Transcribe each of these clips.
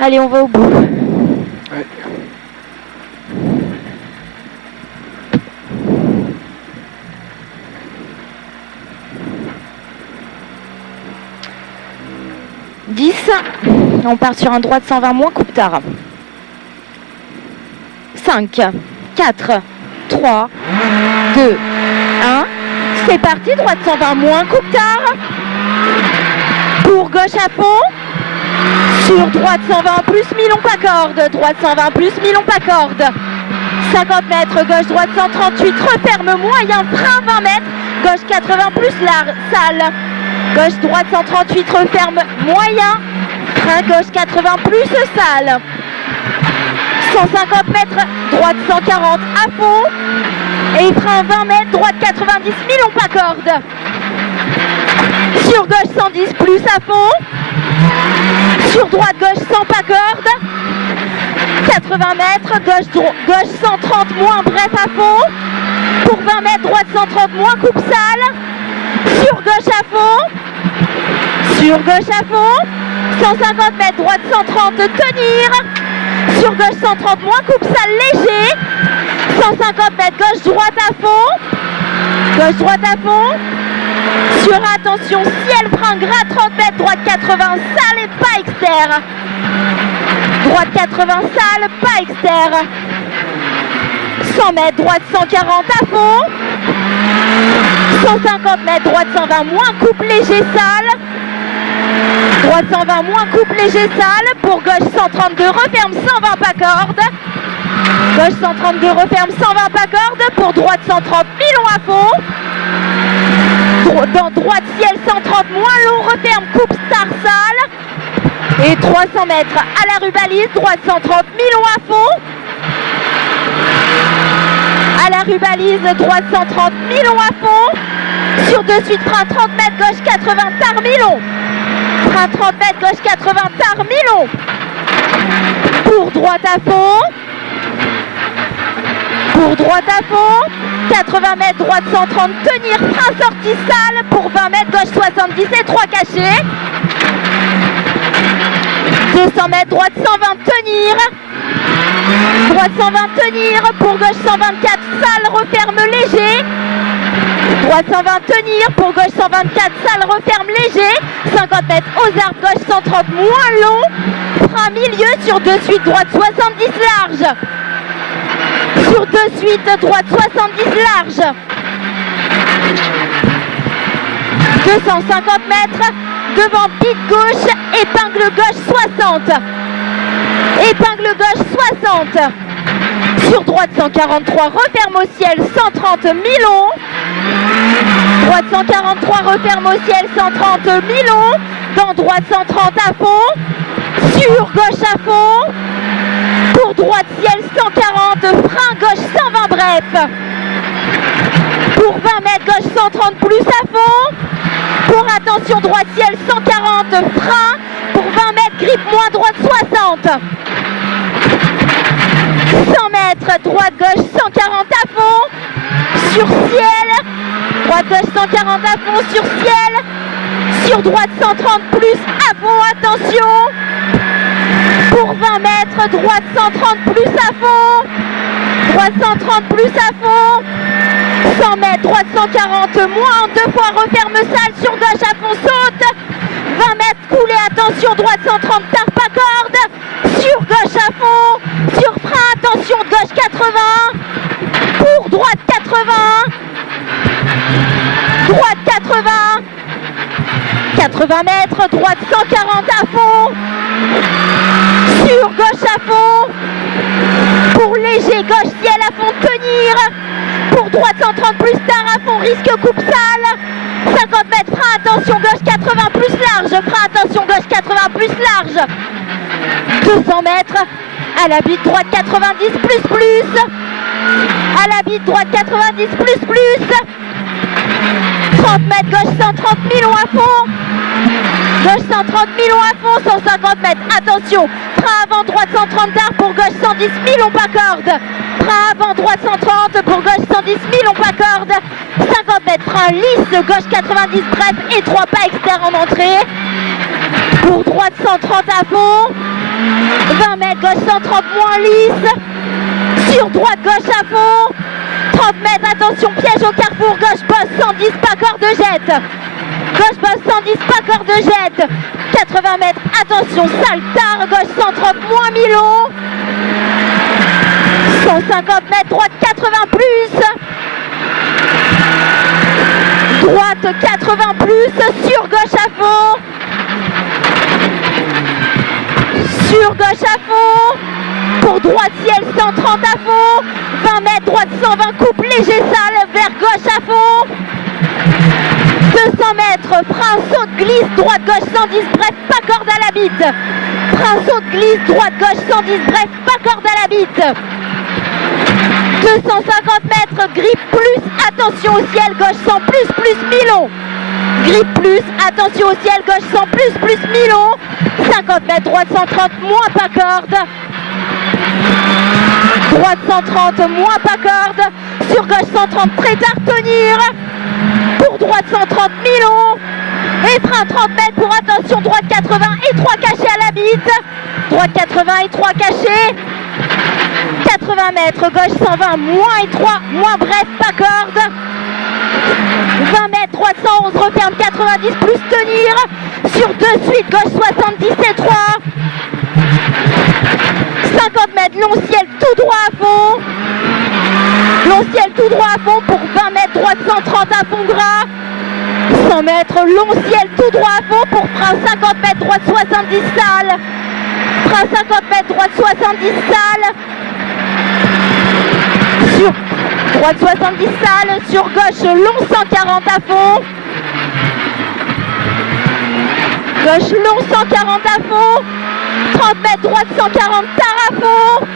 Allez, on va au bout. Ouais. On part sur un droit de 120 moins coupe tard. 5, 4, 3, 2, 1. C'est parti, droite 120 moins coupe tard. Pour gauche à fond. Sur droite 120 plus 1000 on pas corde. Droite 120 plus 1000 on pas corde. 50 mètres, gauche droite 138, referme moyen, frein 20 mètres. Gauche 80 plus salle. Gauche droite 138, referme moyen. Frein gauche 80 plus salle. 150 mètres, droite 140 à fond. Et frein 20 mètres, droite 90, 1000 on pas corde. Sur gauche 110 plus à fond. Sur droite gauche 100 pas corde. 80 mètres, gauche 130 moins bref à fond. Pour 20 mètres, droite 130 moins coupe salle. Sur gauche à fond. Sur gauche à fond. 150 mètres, droite 130 tenir. Sur gauche 130 moins coupe salle léger. 150 mètres, gauche droite à fond. Gauche droite à fond. Sur attention, ciel frein gras 30 mètres, droite 80 salle et pas externe. Droite 80 salle, pas externe. 100 mètres, droite 140 à fond. 150 mètres, droite 120 moins coupe léger salle. Droite 120 moins coupe léger salle. Pour gauche 132 referme 120 pas corde. Gauche 132 referme 120 pas corde. Pour droite 130 milon à fond. Dans droite ciel 130 moins long referme coupe star salle. Et 300 mètres à la rubalise, droite 130 milon à fond. À la rubalise, droite 130 milon à fond. Sur de suite, frein 30 mètres, gauche 80 tar milon. Frein 30 mètres, gauche 80 tar milon. Pour droite à fond. Pour droite à fond. 80 mètres, droite 130, tenir, frein sortie salle. Pour 20 mètres, gauche 70 et 3 cachés. 200 mètres, droite 120, tenir. Droite 120, tenir. Pour gauche 124, salle, referme léger. Droite 120, tenir. Pour gauche 124, salle, referme léger. 50 mètres, aux arbres, gauche 130, moins long. Frein milieu sur de suite, droite 70 large. Sur de suite, droite 70 large. 250 mètres. Devant pique gauche, épingle gauche 60. Épingle gauche 60. Sur droite 143, referme au ciel 130 milon. Droite 143, referme au ciel 130 milon. Dans droite 130 à fond. Sur gauche à fond. Pour droite ciel 140, frein gauche 120 bref. Pour 20 mètres, gauche 130 plus à fond. Pour attention, droite ciel 140, frein. Pour 20 mètres, grippe moins, droite 60. 100 mètres, droite gauche 140 à fond. Sur ciel. Droite gauche 140 à fond, sur ciel. Sur droite 130 plus à fond, attention. Pour 20 mètres, droite 130 plus à fond. Droite 130 plus à fond. 100 mètres, droite 140 moins, deux fois referme salle, sur gauche à fond saute. 20 mètres coulé, attention, droite 130 tard pas corde. Sur gauche à fond, sur frein, attention, gauche 80. Pour droite 80. Droite 80. 80 mètres, droite 140 à fond. Sur gauche à fond. Pour léger, gauche ciel à fond, tenir. Pour droite 130 plus tard à fond, risque coupe salle. 50 mètres, frein, attention, gauche 80 plus large. Frein, attention, gauche 80 plus large. 200 mètres, à la bite, droite 90 plus plus. À la bite, droite 90 plus plus. 30 mètres, gauche 130 milon à fond. Gauche 130, Milon à fond, 150 mètres, attention. Frein avant, droite 130 d'art pour gauche 110, Milon pas corde. Frein avant, droite 130 pour gauche 110, Milon pas corde. 50 mètres, frein lisse, gauche 90, bref, et 3 pas externes en entrée. Pour droite 130 à fond. 20 mètres, gauche 130 moins lisse. Sur droite, gauche à fond. 30 mètres, attention, piège au carrefour, gauche bosse 110, pas corde jette. Gauche bosse 110, pas corde jette. 80 mètres, attention, sale tard, gauche 130 moins Milon. 150 mètres, droite 80 plus. Droite 80 plus, sur gauche à fond. Sur gauche à fond. Pour droite ciel 130 à fond. 20 mètres, droite 120, coupe léger sale vers gauche à fond. 200 mètres, frein saute glisse, droite gauche 110, bref, pas corde à la bite. Frein saute glisse, droite gauche 110, bref, pas corde à la bite. 250 mètres, grippe plus, attention au ciel, gauche 100 plus Milon. Grippe plus, attention au ciel, gauche 100 plus Milon. 50 mètres, droite 130, moins pas corde. Droite 130, moins pas corde. Sur gauche 130, très tard tenir. Pour droite 130, Milon. Et frein 30 mètres pour attention, droite 80 et 3 cachés à la bite. Droite 80 et 3 cachés. 80 mètres, gauche 120, moins et 3, moins bref, pas corde. 20 mètres, droite 111, referme 90 plus tenir. Sur 2 suites, gauche 70 et 3. 50 mètres, long ciel tout droit à fond. Long ciel tout droit à fond pour 20 mètres, droite 130 à fond gras. 100 mètres, long ciel tout droit à fond pour frein 50 mètres, droite 70 sale. Frein 50 mètres, droite 70 sale. Sur droite 70 sale, sur gauche long 140 à fond. Gauche long 140 à fond. 30 mètres, droite 140 tard à fond.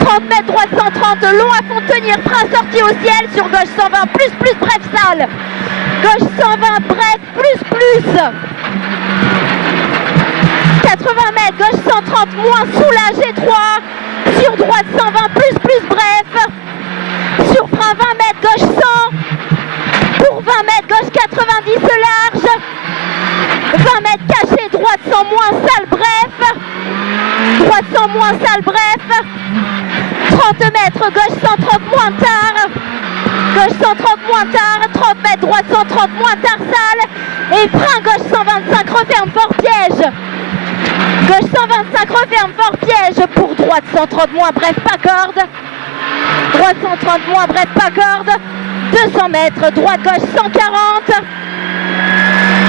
30 mètres, droite 130 long à fond tenir, frein sorti au ciel. Sur gauche 120 plus bref sale. Gauche 120 bref plus. 80 mètres, gauche 130 moins soulagé 3. Sur droite 120 plus bref. Sur frein 20 mètres, gauche 100. Pour 20 mètres, gauche 90 large. 20 mètres caché, droite 100 moins sale bref. Droite 100 moins sale bref. 30 mètres, gauche 130 moins tard. Gauche 130 moins tard. 30 mètres, droite 130 moins tard sale. Et frein gauche 125, referme fort piège. Gauche 125, referme fort piège. Pour droite 130 moins, bref pas corde. Droite 130 moins, bref pas corde. 200 mètres, droite gauche 140.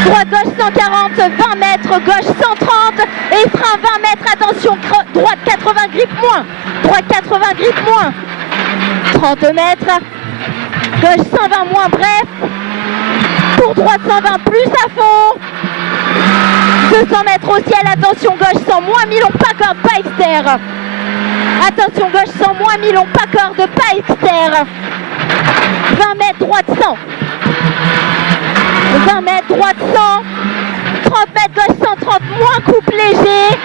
Droite gauche 140, 20 mètres, gauche 130. Et frein 20 mètres, attention, droite 80, grippe moins. Droite 80, grippe moins. 30 mètres. Gauche 120 moins, bref. Pour droite 120 plus à fond. 200 mètres au ciel, attention, gauche 100 moins, Milon, pas corde, pas externe. Attention, gauche 100 moins, Milon, pas corde, pas externe. 20 mètres, droite 100. 20 mètres, droite 100. 30 mètres, gauche 130, moins coupe léger.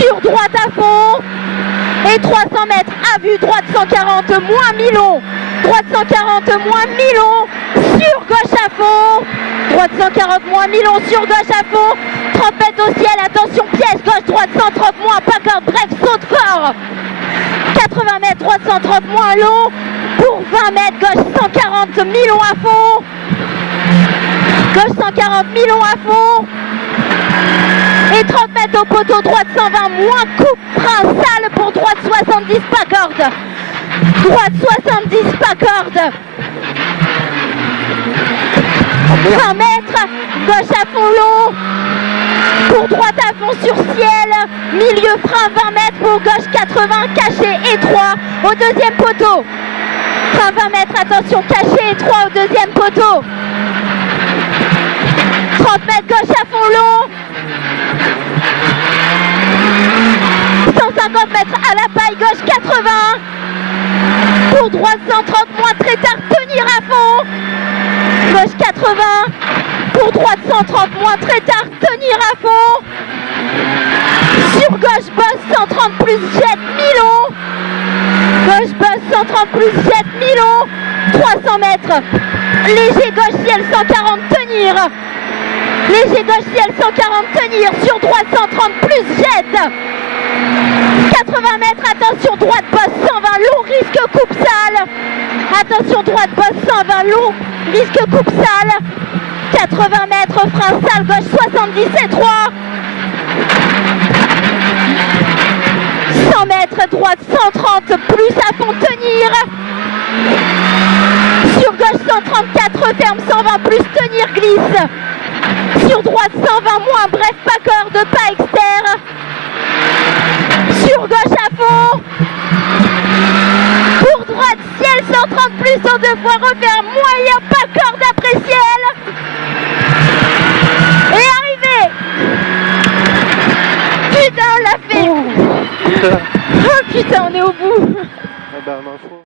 Sur droite à fond. Et 300 mètres à vue, droite 140, moins Milon. Droite 140, moins Milon. Sur gauche à fond. Droite 140, moins Milon, sur gauche à fond. 30 mètres au ciel, attention, piège, gauche, droite 130, moins, pas corde, bref, saute fort. 80 mètres, droite 130, moins long. Pour 20 mètres, gauche 140, Milon à fond. Gauche 140, Milon à fond. Et 30 mètres au poteau, droite 120, moins coupe, frein sale pour droite 70, pas corde. Droite 70, pas corde. 20 mètres, gauche à fond long. Pour droite à fond sur ciel. Milieu frein 20 mètres pour gauche 80, caché et 3 au deuxième poteau. Frein 20 mètres, attention, caché et 3 au deuxième poteau. 30 mètres, gauche à fond long. 150 mètres à la paille, gauche 80. Pour droite 130, moins très tard, tenir à fond. Gauche 80. Pour Sur droite 130 moins, très tard, tenir à fond. Sur gauche, bosse 130 plus jet, Milon. Gauche, bosse 130 plus jet, Milon. 300 mètres. Léger gauche, ciel 140, tenir. Léger gauche, ciel 140, tenir. Sur droite 130 plus jet. 80 mètres, attention, droite, bosse 120, long, risque, coupe sale. Attention, droite, bosse 120, long, risque, coupe sale. 80 mètres, frein sale, gauche 77, 3. 100 mètres, droite 130, plus à fond, tenir. Sur gauche 134, referme 120, plus tenir, glisse. Sur droite 120 moins, bref, pas corde, pas externe. Sur gauche à fond. Pour droite, ciel 130 plus en 2 fois, referme, moyen, pas corde après ciel. Et arrivé. Putain, on l'a fait. Oh putain, on est au bout.